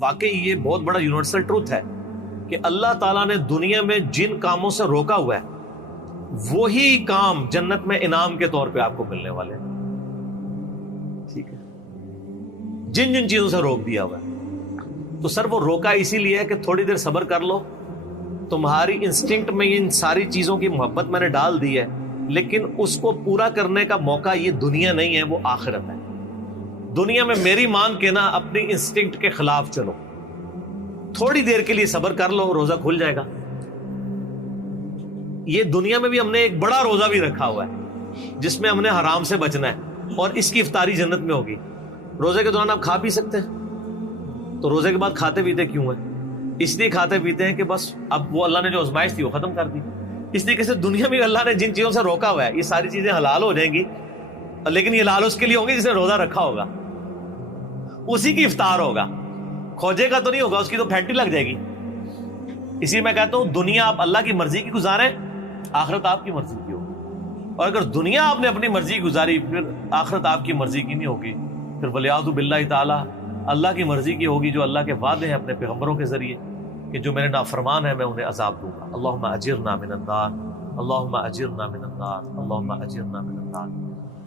واقعی یہ بہت بڑا یونیورسل ٹروتھ ہے کہ اللہ تعالیٰ نے دنیا میں جن کاموں سے روکا ہوا ہے وہی کام جنت میں انعام کے طور پہ آپ کو ملنے والے ہیں. ٹھیک ہے, جن جن چیزوں سے روک دیا ہوا ہے تو سر وہ روکا اسی لیے ہے کہ تھوڑی دیر صبر کر لو, تمہاری انسٹنکٹ میں ان ساری چیزوں کی محبت میں نے ڈال دی ہے, لیکن اس کو پورا کرنے کا موقع یہ دنیا نہیں ہے, وہ آخرت ہے. دنیا میں میری مان کے نا اپنی انسٹنکٹ کے خلاف چلو, تھوڑی دیر کے لیے صبر کر لو, روزہ کھل جائے گا. یہ دنیا میں بھی ہم نے ایک بڑا روزہ بھی رکھا ہوا ہے جس میں ہم نے حرام سے بچنا ہے, اور اس کی افطاری جنت میں ہوگی. روزے کے دوران آپ کھا پی سکتے ہیں, تو روزے کے بعد کھاتے پیتے کیوں ہیں؟ اس لیے کھاتے پیتے ہیں کہ بس اب وہ اللہ نے جو آزمائش تھی وہ ختم کر دی. اس طریقے سے دنیا میں اللہ نے جن چیزوں سے روکا ہوا ہے یہ ساری چیزیں حلال ہو جائیں گی, لیکن یہ حلال اس کے لیے ہوں گی جس نے روزہ رکھا ہوگا, اسی کی افطار ہوگا. کھوجے کا تو نہیں ہوگا, اس کی تو پھینٹی لگ جائے گی. اسی میں کہتا ہوں دنیا آپ اللہ کی مرضی کی گزاریں, آخرت آپ کی مرضی کی ہوگی. اور اگر دنیا آپ نے اپنی مرضی گزاری پھر آخرت آپ کی مرضی کی نہیں ہوگی, پھر ولیعوذ باللہ تعالی اللہ کی مرضی کی ہوگی جو اللہ کے وعدے ہیں اپنے پیغمبروں کے ذریعے کہ جو میرے نافرمان ہیں میں انہیں عذاب دوں گا. اللہم اجرنا من النار, اللہم اجرنا من النار, اللہم اجرنا من النار.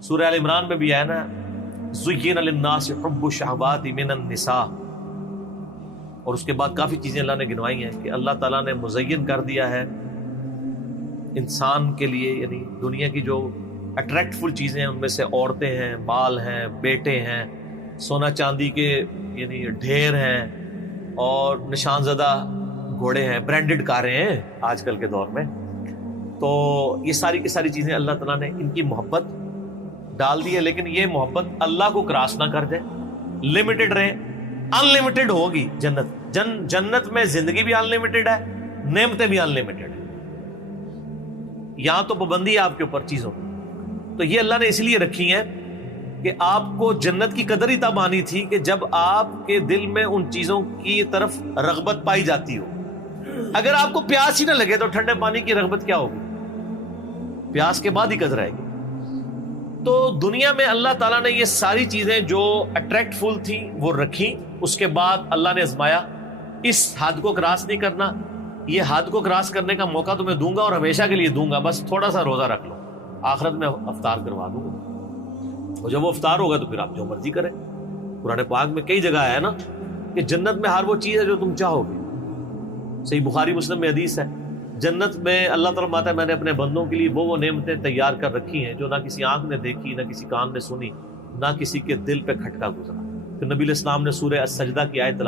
سورہ آل عمران میں بھی ہے نا, زین للناس حب الشہوات من النساء, اور اس کے بعد کافی چیزیں اللہ نے گنوائی ہیں کہ اللہ تعالیٰ نے مزین کر دیا ہے انسان کے لیے, یعنی دنیا کی جو اٹریکٹ فل چیزیں ہیں ان میں سے عورتیں ہیں, مال ہیں, بیٹے ہیں, سونا چاندی کے یعنی ڈھیر ہیں, اور نشان زدہ گھوڑے ہیں, برانڈڈ کاریں ہیں آج کل کے دور میں. تو یہ ساری کی ساری چیزیں اللہ تعالیٰ نے ان کی محبت ڈال دی ہے, لیکن یہ محبت اللہ کو کراس نہ کر دے, لمیٹڈ رہے. ان لمیٹڈ ہوگی جنت, جنت میں زندگی بھی ان لمیٹڈ ہے, نعمتیں بھی ان لمیٹڈ ہیں. یہاں تو پابندی ہے آپ کے اوپر چیزوں, تو یہ اللہ نے اس لیے رکھی ہیں کہ آپ کو جنت کی قدر ہی تب آنی تھی کہ جب آپ کے دل میں ان چیزوں کی طرف رغبت پائی جاتی ہو. اگر آپ کو پیاس ہی نہ لگے تو ٹھنڈے پانی کی رغبت کیا ہوگی؟ پیاس کے بعد ہی قدر آئے گی. تو دنیا میں اللہ تعالیٰ نے یہ ساری چیزیں جو اٹریکٹ فل تھیں وہ رکھی, اس کے بعد اللہ نے آزمایا اس حد کو کراس نہیں کرنا, یہ حد کو کراس کرنے کا موقع تمہیں دوں گا اور ہمیشہ کے لیے دوں گا, بس تھوڑا سا روزہ رکھ لو, آخرت میں افطار کروا دوں گا. اور جب وہ افطار ہوگا تو پھر آپ جو مرضی کریں. قرآن پاک میں کئی جگہ ہے نا کہ جنت میں ہر وہ چیز ہے جو تم چاہو گے. صحیح بخاری مسلم میں حدیث ہے, جنت میں اللہ تعالیٰ فرماتا ہے میں نے اپنے بندوں کے لیے وہ نعمتیں تیار کر رکھی ہیں جو نہ کسی آنکھ نے دیکھی, نہ کسی کان نے سنی, نہ کسی کے دل پہ کھٹکا گزرا. پھر نبی علیہ السلام نے سورہ السجدہ کی آیت تلاوت